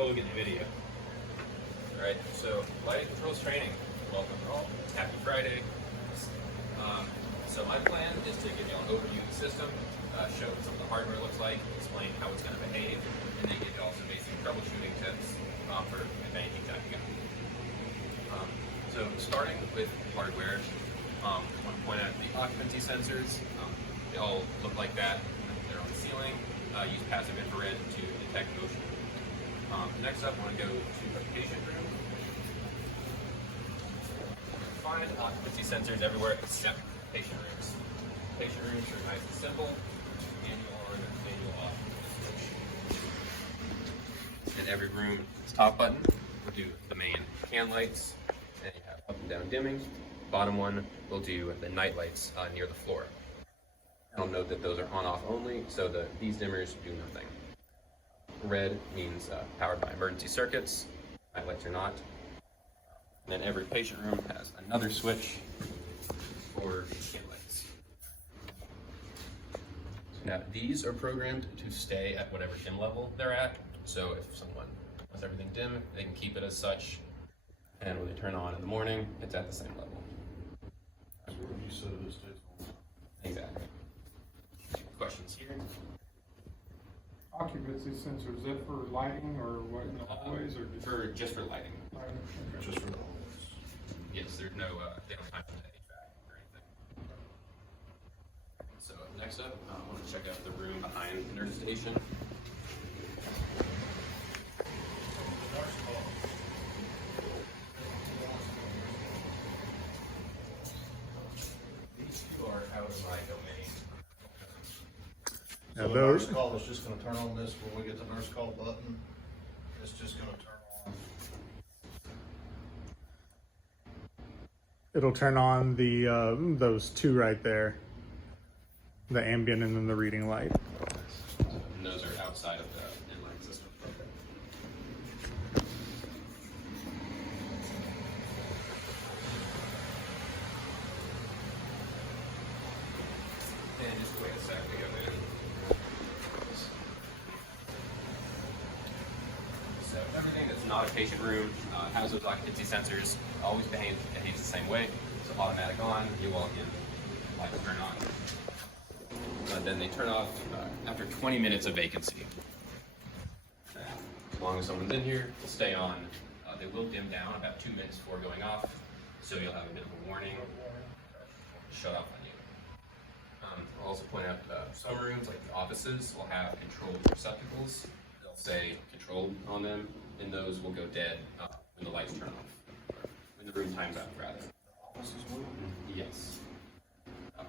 go look at the video. Alright, so lighting controls training. Welcome all. Happy Friday. So my plan is to give you an overview of the system, show what some of the hardware looks like, explain how it's going to behave, and then give you all some basic troubleshooting tips for if anything's acting up. So starting with hardware, I want to point out the occupancy sensors. They all look like that. They're on the ceiling. Use passive infrared to detect motion. Next up, I want to go to the patient room. Find occupancy sensors everywhere except patient rooms. Patient rooms are nice and simple. Manual on, manual off. In every room, this top button will do the main can lights, and you have up and down dimming. Bottom one will do the night lights near the floor. I'll note that those are on-off only, so these dimmers do nothing. Red means powered by emergency circuits. Night lights are not. And then every patient room has another switch for can lights. Now these are programmed to stay at whatever dim level they're at. So if someone wants everything dim, they can keep it as such. And when they turn on in the morning, it's at the same level. So when you said it stays on. Exactly. Questions here? Occupancy sensor, is that for lighting or what, in the hallways or Just for lighting. lighting? Okay. Just for the hallways. Yes, there's no, they don't time to HVAC or anything. So next up, I want to check out the room behind the nurse station. These two are out of my domain. So the nurse call is just gonna turn on this when we get the nurse call button. It's just gonna turn on. It'll turn on the those two right there, the ambient and then the reading light. And those are outside of the inline system. And just wait a sec, we go in. So everything that's not a patient room has those occupancy sensors, always behaves the same way. So automatic on, you walk in, lights turn on. Then they turn off after 20 minutes of vacancy. As long as someone's in here, they'll stay on. They will dim down about 2 minutes before going off, so you'll have a bit of a warning. Shut off on you. I'll also point out some rooms, like the offices, will have controlled receptacles. They'll say controlled on them, and those will go dead when the lights turn off. When the room times out, rather. Offices will? Yes.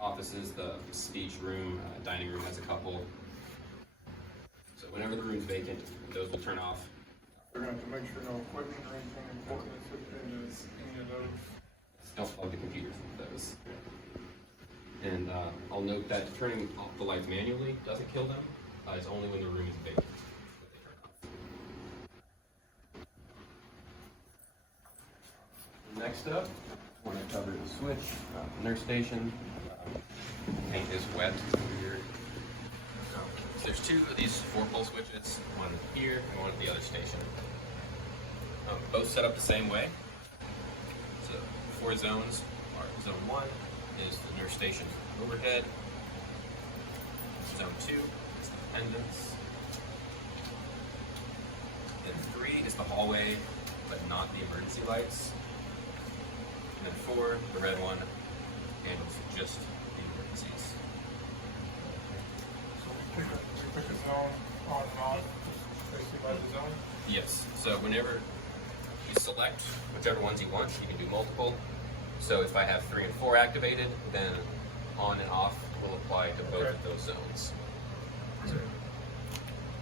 Offices, the speech room, dining room has a couple. So whenever the room's vacant, those will turn off. We're gonna have to make sure no equipment or anything important is hooked into any of those. Don't plug the computers with those. And I'll note that turning off the lights manually doesn't kill them. It's only when the room is vacant that they turn off. Next up, I want to cover the switch, nurse station. Paint is wet over here. So there's two of these 4-pole switches, one here and one at the other station. Both set up the same way. So 4 zones are zone 1 is the nurse station overhead. Zone 2 is the attendants. Then 3 is the hallway, but not the emergency lights. And then 4, the red one, handles just the emergencies. So we pick a zone on and off, just basically by the zone. Yes, so whenever you select whichever ones you want, you can do multiple. So if I have 3 and 4 activated, then on and off will apply to both of those zones. So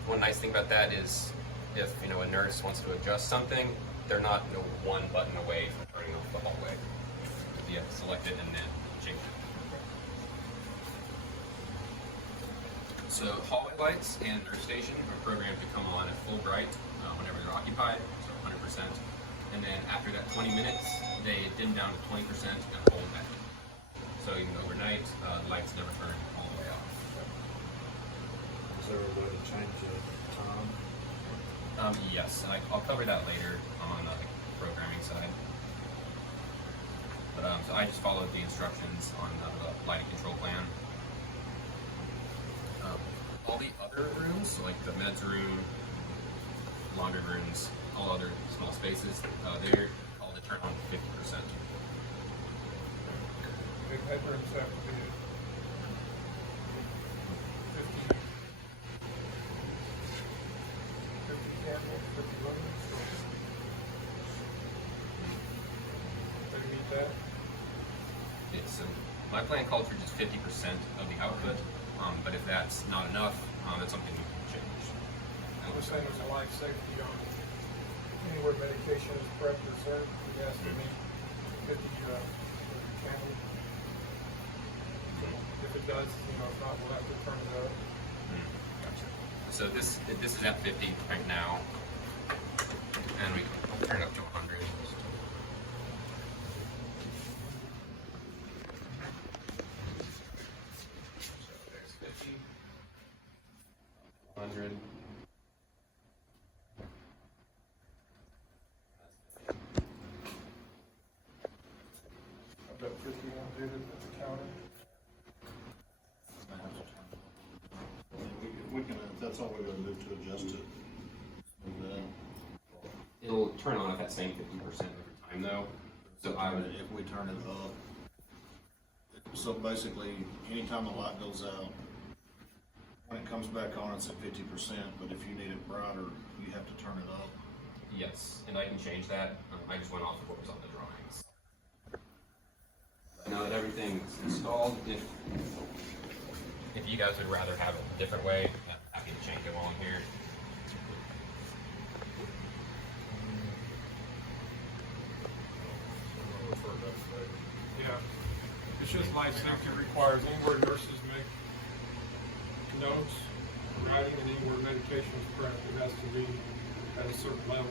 one nice thing about that is if a nurse wants to adjust something, they're not one button away from turning off the hallway. You have to select it and then change it. So hallway lights and nurse station are programmed to come on at full bright whenever they're occupied, so 100%. And then after that 20 minutes, they dim down to 20% and hold back. So even overnight, the lights never turn all the way off. Is there a way to change the time? Yes, and I'll cover that later on the programming side. But so I just followed the instructions on the lighting control plan. All the other rooms, so like the meds room, laundry rooms, all other small spaces, they're all to turn on 50%. Big bedrooms have to be 50 candles, 50 lumens, so. Can you meet that? Yeah, so my plan called for just 50% of the output, but if that's not enough, that's something we can change. I was saying there's a life safety on anywhere medication is prepped or served, we asked to meet 50 candles. If it does, if not, we'll have to turn it up. Gotcha. So this is at 50 right now, and we can turn it up to 100. So there's 50, 100. I've got 51 David at the counter. We can, if that's all we're gonna do to adjust it. And, It'll turn on at that same 50% every time though. So I would, if we turn it up, so basically, anytime the light goes out, when it comes back on, it's at 50%, but if you need it brighter, you have to turn it up. yes, and I can change that. I just went off of what was on the drawings. Now that everything's installed, if you guys would rather have it a different way, I'm happy to change it while I'm here. Yeah, it's just life safety requires anywhere nurses make notes, writing, and anywhere medication is prepped, it has to be at a certain level.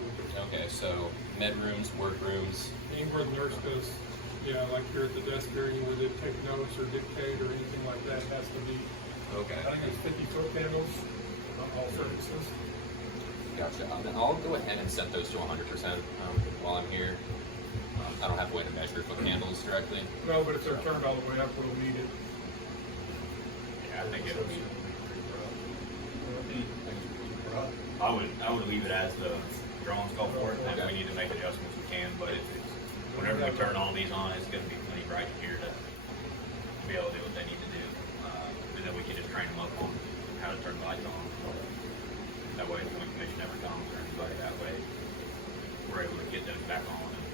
Okay, so med rooms, work rooms. Anywhere the nurse does, like here at the desk area where they take notes or dictate or anything like that, it has to be, Okay. I think it's 50-foot candles on all surfaces. Gotcha. Then I'll go ahead and set those to 100% while I'm here. I don't have a way to measure foot candles directly. No, but if they're turned all the way up, we'll need it. Yeah, I think it'll be. I would leave it as the drawings call for it, and if we need to make adjustments, we can, but if it's, whenever we turn all these on, it's gonna be plenty bright here to be able to do what they need to do. And then we can just train them up on how to turn the lights on. That way, if the commission ever comes or anybody, that way, we're able to get those back on and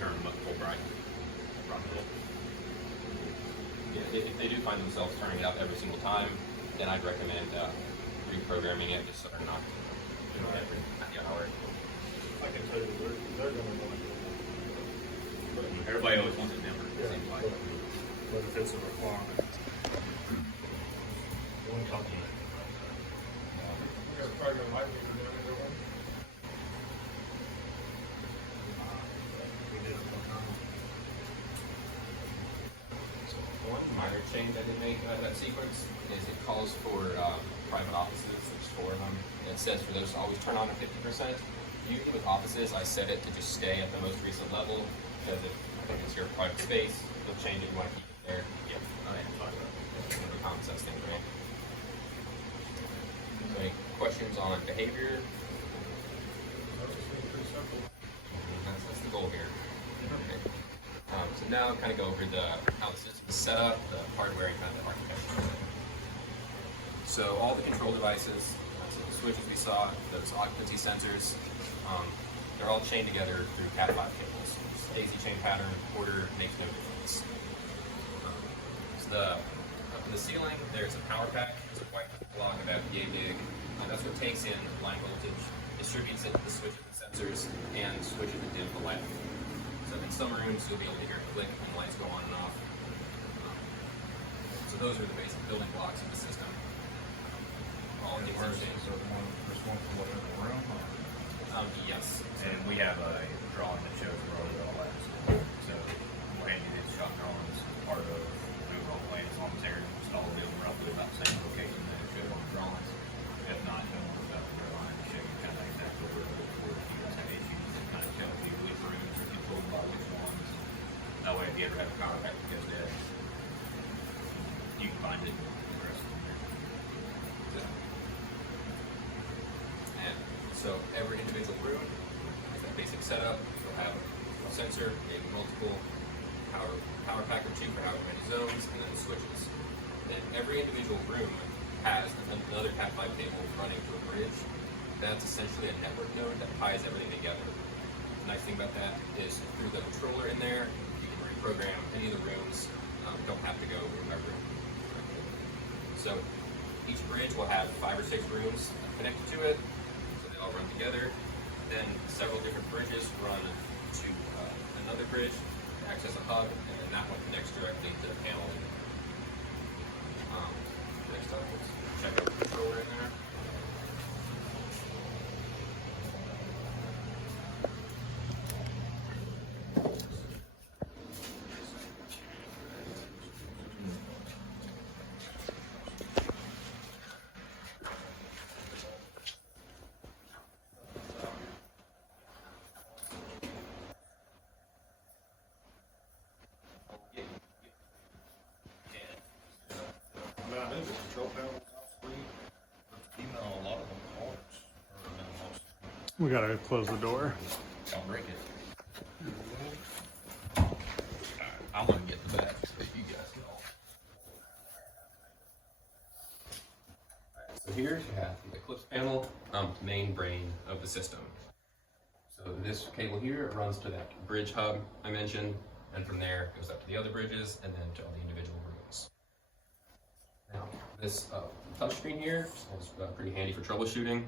turn them up full bright. Yeah, if they do find themselves turning it up every single time, then I'd recommend reprogramming it just so they're not doing it every hour. I can tell you, they're gonna want to. But everybody always wants it dimmer, it seems like. But if it's a requirement. One company. We got probably a light meter down there, don't we? We did it one time. So one minor change I did make that sequence is it calls for private offices. There's 4 of them. And it says for those to always turn on at 50%. Usually with offices, I set it to just stay at the most recent level because if it's your private space, you'll change it. You want to keep it there. Yep. One of the common sense things, right? So any questions on behavior? That's just pretty simple. That's the goal here. Okay. So now kind of go over how the system is set up, the hardware, and kind of the architecture. So all the control devices, so the switches we saw, those occupancy sensors, they're all chained together through Cat 5 cables. Daisy chain pattern, order makes no difference. So up in the ceiling, there's a power pack. It's a white block about 8 gig. That's what takes in line voltage, distributes it to the switches and sensors, and switches and dim the light. So in some rooms, you'll be able to hear a click when the lights go on and off. So those are the basic building blocks of the system. All things are changed. There's one for whatever room. Yes. And we have a drawing that shows where all that is. So we'll hand you these shop drawings as part of the overall plan, as long as they're installed in roughly about the same location that it showed on the drawings. If not, then we'll have to rely on to show you kind of exactly setup, you'll have a sensor, maybe multiple power pack or two for however many zones, and then the switches. Then every individual room has another Cat5 cable running to a bridge. That's essentially a network node that ties everything together. The nice thing about that is through the controller in there, you can reprogram any of the rooms. Don't have to go room by room. So each bridge will have 5 or 6 rooms connected to it, so they all run together. Then several different bridges run to another bridge to access a hub, and then that one connects directly to the panel. Next up, let's check out the controller in there. Now, I know the control panel is obsolete, but you know, a lot of them parts are now most. We gotta close the door. Don't break it. I'm gonna get the back so you guys can all. Alright, so here you have the Eclipse panel, main brain of the system. So this cable here runs to that bridge hub I mentioned, and from there it goes up to the other bridges and then to all the individual rooms. Now, this touchscreen here is pretty handy for troubleshooting.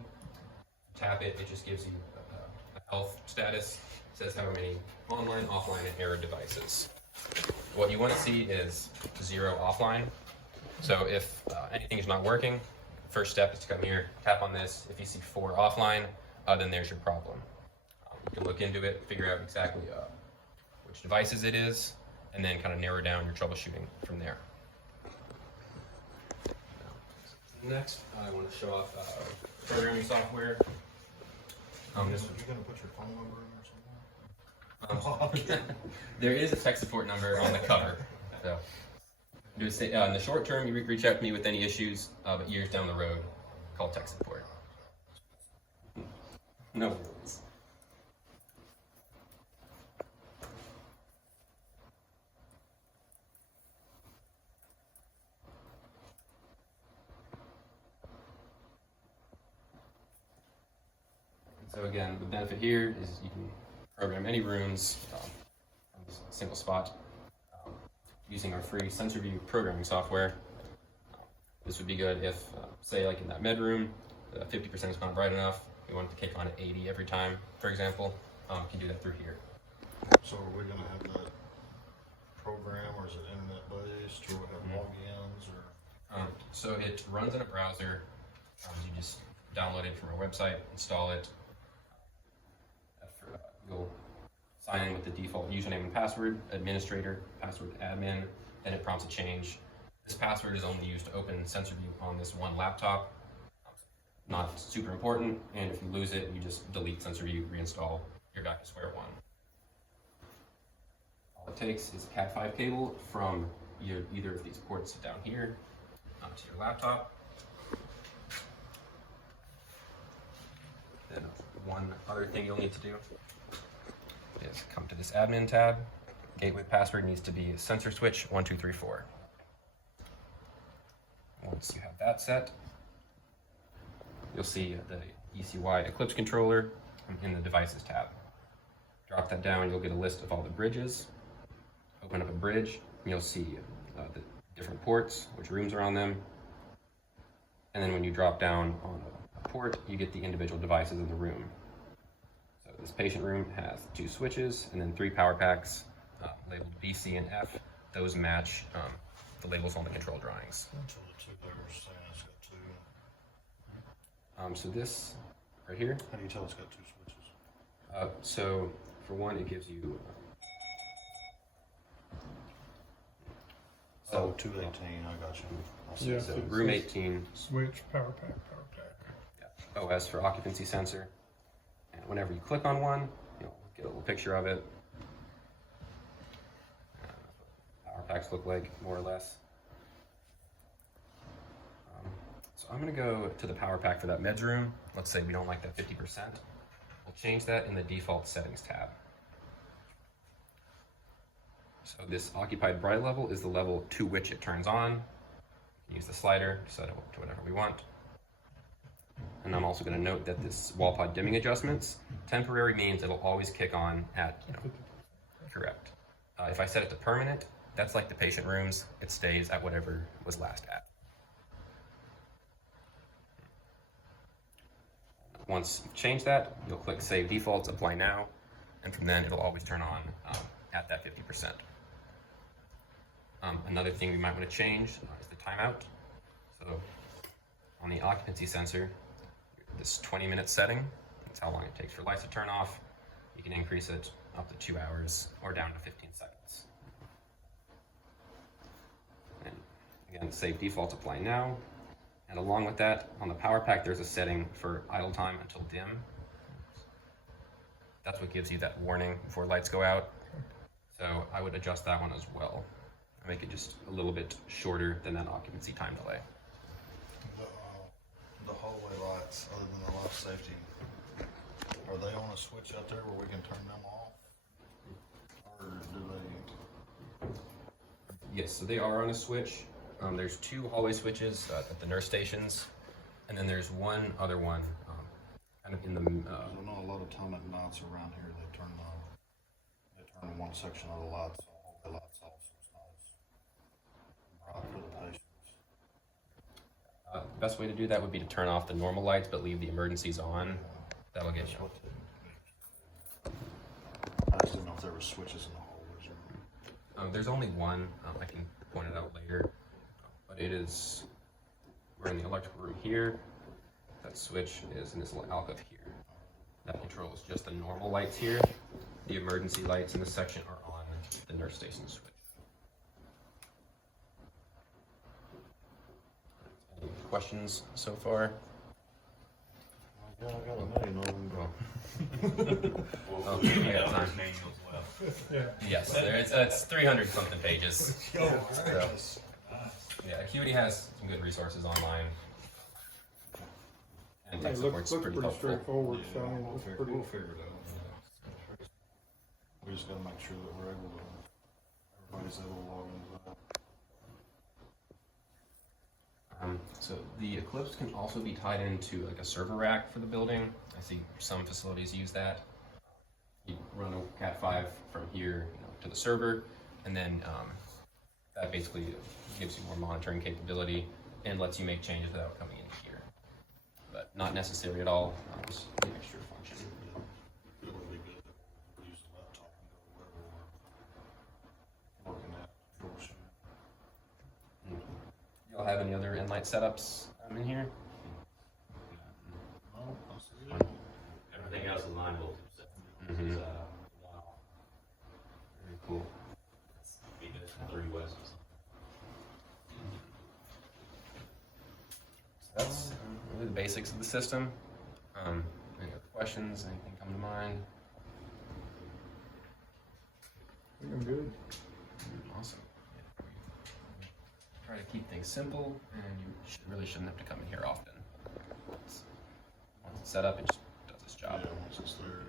Tap it, it just gives you a health status. It says how many online, offline, and error devices. What you want to see is 0 offline. So if anything is not working, first step is to come here, tap on this. If you see 4 offline, then there's your problem. You can look into it, figure out exactly which devices it is, and then kind of narrow down your troubleshooting from there. Next, I want to show off programming software. You're gonna put your phone number in or something? There is a tech support number on the cover. So, just say, in the short term, you reach out to me with any issues, but years down the road, call tech support. No worries. So again, the benefit here is you can program any rooms from a single spot using our free SensorView programming software. This would be good if, say, like in that med room, 50% is not bright enough. We want it to kick on at 80 every time, for example. You can do that through here. So are we gonna have that program, or is it internet based, or have logins, or? So it runs in a browser. You just download it from our website, install it. You'll sign in with the default username and password, administrator, password admin, and it prompts a change. This password is only used to open SensorView on this one laptop. Not super important, and if you lose it, you just delete SensorView, reinstall, you're back to square one. All it takes is a Cat5 cable from either of these ports down here to your laptop. Then one other thing you'll need to do is come to this admin tab. Gateway password needs to be sensor switch 1234. Once you have that set, you'll see the ECY Eclipse controller in the devices tab. Drop that down, you'll get a list of all the bridges. Open up a bridge, and you'll see the different ports, which rooms are on them. And then when you drop down on a port, you get the individual devices in the room. So this patient room has 2 switches and then 3 power packs labeled B, C, and F. Those match the labels on the control drawings. So the 2 there are saying it's got 2. So this right here. How do you tell it's got 2 switches? So for one, it gives you. Oh, 218, I got you. I see. Yeah. So room 18. Switch, power pack. Yeah, OS for occupancy sensor. And whenever you click on one, you'll get a little picture of it. Power packs look like, more or less. So I'm going to go to the power pack for that meds room. Let's say we don't like that 50%. We'll change that in the default settings tab. So this occupied bright level is the level to which it turns on. We can use the slider to set it to whatever we want. And I'm also going to note that this wall pod dimming adjustments, temporary means it'll always kick on at, correct. If I set it to permanent, that's like the patient rooms. It stays at whatever it was last at. Once you've changed that, you'll click Save Defaults, Apply Now, and from then it'll always turn on at that 50%. Another thing we might want to change is the timeout. So on the occupancy sensor, this 20-minute setting, that's how long it takes for lights to turn off. You can increase it up to 2 hours or down to 15 seconds. And again, Save Defaults, Apply Now. And along with that, on the power pack, there's a setting for idle time until dim. That's what gives you that warning before lights go out. So I would adjust that one as well. Make it just a little bit shorter than that occupancy time delay. The hallway lights, other than the life safety, are they on a switch out there where we can turn them off? Or do they? Yes, so they are on a switch. There's 2 hallway switches at the nurse stations, and then there's one other one kind of in the. I know a lot of time at nights around here they turn one section of the lights, the lights off, so it's not as bright for the patients. The best way to do that would be to turn off the normal lights but leave the emergencies on. That'll get you. I just didn't know if there were switches in the hallways or. There's only one. I can point it out later, but it is. We're in the electrical room here. That switch is in this little alcove here. That controls just the normal lights here. The emergency lights in this section are on the nurse station switch. Any questions so far? Yeah, I got a million of them. Oh, I got time. Yes, it's 300 something pages. So, yeah, Acuity has some good resources online. And tech It support's looks pretty pretty helpful. straightforward, so I mean, We'll it's figure pretty. it out. We just gotta make sure that we're able to, everybody's able to log into that. So the Eclipse can also be tied into like a server rack for the building. I see some facilities use that. You run a Cat5 from here, to the server, and then that basically gives you more monitoring capability and lets you make changes without coming in here. But not necessary at all. Just an extra function. It would be good that we'll use the laptop and go wherever we're working at, troubleshooting. Y'all have any other Enlight setups in here? No, I see it. Everything else is 9 volts. Mhm. Wow. Very cool. Be just 3 west. So that's really the basics of the system. Any other questions? Anything come to mind? I think I'm good. Awesome. Try to keep things simple, and you really shouldn't have to come in here often. Once it's set up, it just does its job. Yeah, once it's there,